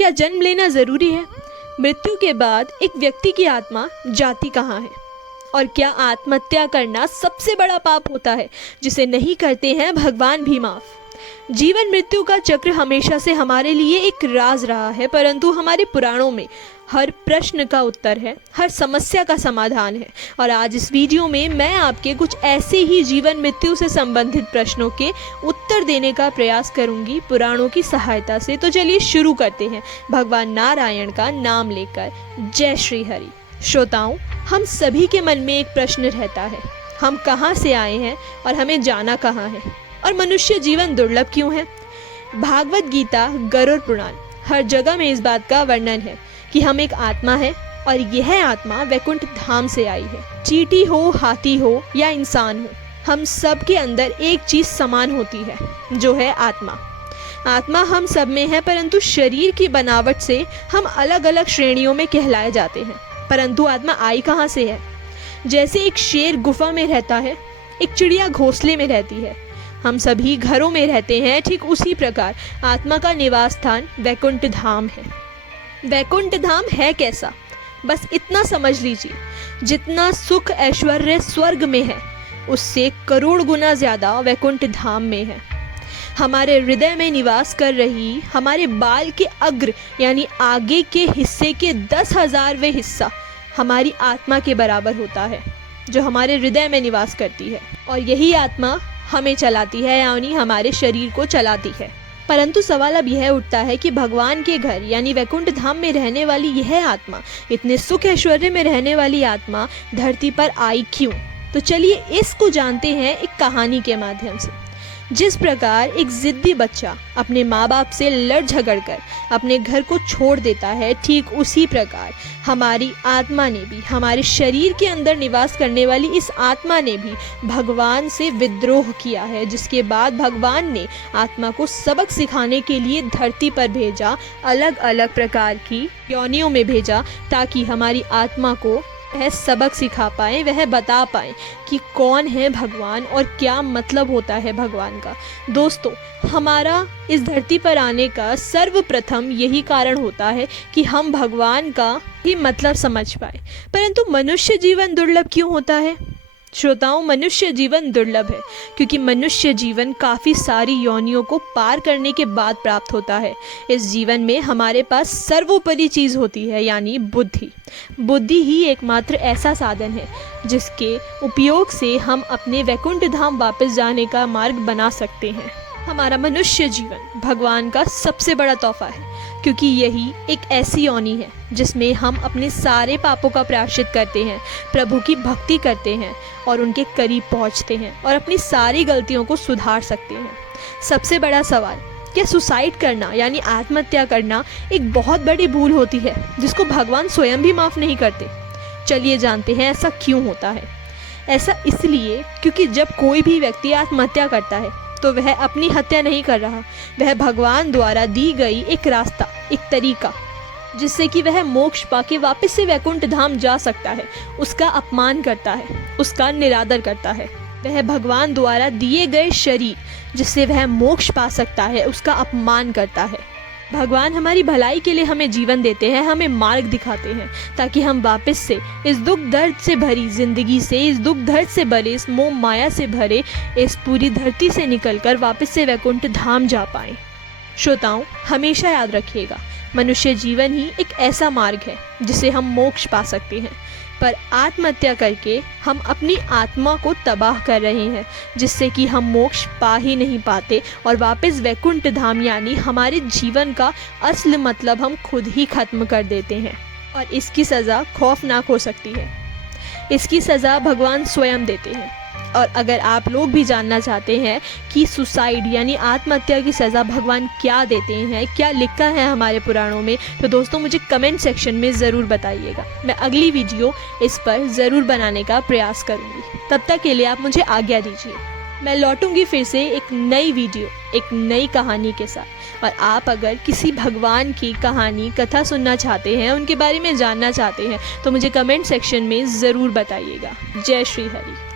क्या जन्म लेना ज़रूरी है? मृत्यु के बाद एक व्यक्ति की आत्मा जाती कहाँ है? और क्या आत्महत्या करना सबसे बड़ा पाप होता है जिसे नहीं करते हैं भगवान भी माफ़? जीवन मृत्यु का चक्र हमेशा से हमारे लिए एक राज रहा है, परंतु हमारे पुराणों में हर प्रश्न का उत्तर है, हर समस्या का समाधान है। और आज इस वीडियो में मैं आपके कुछ ऐसे ही जीवन मृत्यु से संबंधित प्रश्नों के उत्तर देने का प्रयास करूंगी पुराणों की सहायता से। तो चलिए शुरू करते हैं भगवान नारायण का नाम लेकर। जय श्री हरि। श्रोताओं, हम सभी के मन में एक प्रश्न रहता है, हम कहाँ से आए हैं और हमें जाना कहाँ है, और मनुष्य जीवन दुर्लभ क्यों है? भागवत गीता, गरुड़ पुराण, हर जगह में इस बात का वर्णन है कि हम एक आत्मा है और यह आत्मा वैकुंठ धाम से आई है। चींटी हो, हाथी हो या इंसान हो, हम सब के अंदर एक चीज समान होती है, जो है आत्मा। आत्मा हम सब में है, परंतु शरीर की बनावट से हम अलग अलग श्रेणियों में कहलाए जाते हैं। परंतु आत्मा आई कहाँ से है? जैसे एक शेर गुफा में रहता है, एक चिड़िया घोंसले में रहती है, हम सभी घरों में रहते हैं, ठीक उसी प्रकार आत्मा का निवास स्थान वैकुंठ धाम है। वैकुंठ धाम है कैसा? बस इतना समझ लीजिए, जितना सुख ऐश्वर्य स्वर्ग में है, उससे करोड़ गुना ज्यादा वैकुंठ धाम में है। हमारे हृदय में निवास कर रही हमारे बाल के अग्र यानी आगे के हिस्से के 10,000वें हिस्सा हमारी आत्मा के बराबर होता है, जो हमारे हृदय में निवास करती है। और यही आत्मा हमें चलाती है, यानी हमारे शरीर को चलाती है। परंतु सवाल अब यह उठता है कि भगवान के घर यानी वैकुंठ धाम में रहने वाली यह आत्मा, इतने सुख ऐश्वर्य में रहने वाली आत्मा धरती पर आई क्यों? तो चलिए इसको जानते हैं एक कहानी के माध्यम से। जिस प्रकार एक जिद्दी बच्चा अपने माँ बाप से लड़ झगड़ कर अपने घर को छोड़ देता है, ठीक उसी प्रकार हमारी आत्मा ने भी, हमारे शरीर के अंदर निवास करने वाली इस आत्मा ने भी भगवान से विद्रोह किया है, जिसके बाद भगवान ने आत्मा को सबक सिखाने के लिए धरती पर भेजा, अलग अलग प्रकार की योनियों में भेजा, ताकि हमारी आत्मा को वह सबक सिखा पाए, वह बता पाए कि कौन है भगवान और क्या मतलब होता है भगवान का। दोस्तों, हमारा इस धरती पर आने का सर्वप्रथम यही कारण होता है कि हम भगवान का ही मतलब समझ पाए। परंतु मनुष्य जीवन दुर्लभ क्यों होता है? श्रोताओं, मनुष्य जीवन दुर्लभ है क्योंकि मनुष्य जीवन काफ़ी सारी योनियों को पार करने के बाद प्राप्त होता है। इस जीवन में हमारे पास सर्वोपरि चीज़ होती है, यानी बुद्धि। बुद्धि ही एकमात्र ऐसा साधन है जिसके उपयोग से हम अपने वैकुंठ धाम वापस जाने का मार्ग बना सकते हैं। हमारा मनुष्य जीवन भगवान का सबसे बड़ा तोहफा है, क्योंकि यही एक ऐसी योनि है जिसमें हम अपने सारे पापों का प्रायश्चित करते हैं, प्रभु की भक्ति करते हैं और उनके करीब पहुंचते हैं और अपनी सारी गलतियों को सुधार सकते हैं। सबसे बड़ा सवाल, क्या सुसाइड करना यानी आत्महत्या करना एक बहुत बड़ी भूल होती है जिसको भगवान स्वयं भी माफ़ नहीं करते? चलिए जानते हैं ऐसा क्यों होता है। ऐसा इसलिए क्योंकि जब कोई भी व्यक्ति आत्महत्या करता है तो वह अपनी हत्या नहीं कर रहा, वह भगवान द्वारा दी गई एक रास्ता, एक तरीका, जिससे कि वह मोक्ष पाके वापस से वैकुंठ धाम जा सकता है, उसका अपमान करता है, उसका निरादर करता है। वह भगवान द्वारा दिए गए शरीर जिससे वह मोक्ष पा सकता है, उसका अपमान करता है। भगवान हमारी भलाई के लिए हमें जीवन देते हैं, हमें मार्ग दिखाते हैं, ताकि हम वापस से इस दुख दर्द से भरी जिंदगी से, इस दुख दर्द से भरे, इस मोह माया से भरे इस पूरी धरती से निकलकर वापस से वैकुंठ धाम जा पाएं। श्रोताओं, हमेशा याद रखिएगा, मनुष्य जीवन ही एक ऐसा मार्ग है जिसे हम मोक्ष पा सकते हैं, पर आत्महत्या करके हम अपनी आत्मा को तबाह कर रहे हैं, जिससे कि हम मोक्ष पा ही नहीं पाते और वापस वैकुंठ धाम यानी हमारे जीवन का असल मतलब हम खुद ही खत्म कर देते हैं। और इसकी सज़ा खौफनाक हो सकती है। इसकी सज़ा भगवान स्वयं देते हैं। और अगर आप लोग भी जानना चाहते हैं कि सुसाइड यानी आत्महत्या की सज़ा भगवान क्या देते हैं, क्या लिखा है हमारे पुराणों में, तो दोस्तों मुझे कमेंट सेक्शन में ज़रूर बताइएगा। मैं अगली वीडियो इस पर ज़रूर बनाने का प्रयास करूँगी। तब तक के लिए आप मुझे आज्ञा दीजिए। मैं लौटूंगी फिर से एक नई वीडियो, एक नई कहानी के साथ। और आप अगर किसी भगवान की कहानी, कथा सुनना चाहते हैं, उनके बारे में जानना चाहते हैं, तो मुझे कमेंट सेक्शन में ज़रूर बताइएगा। जय श्री हरि।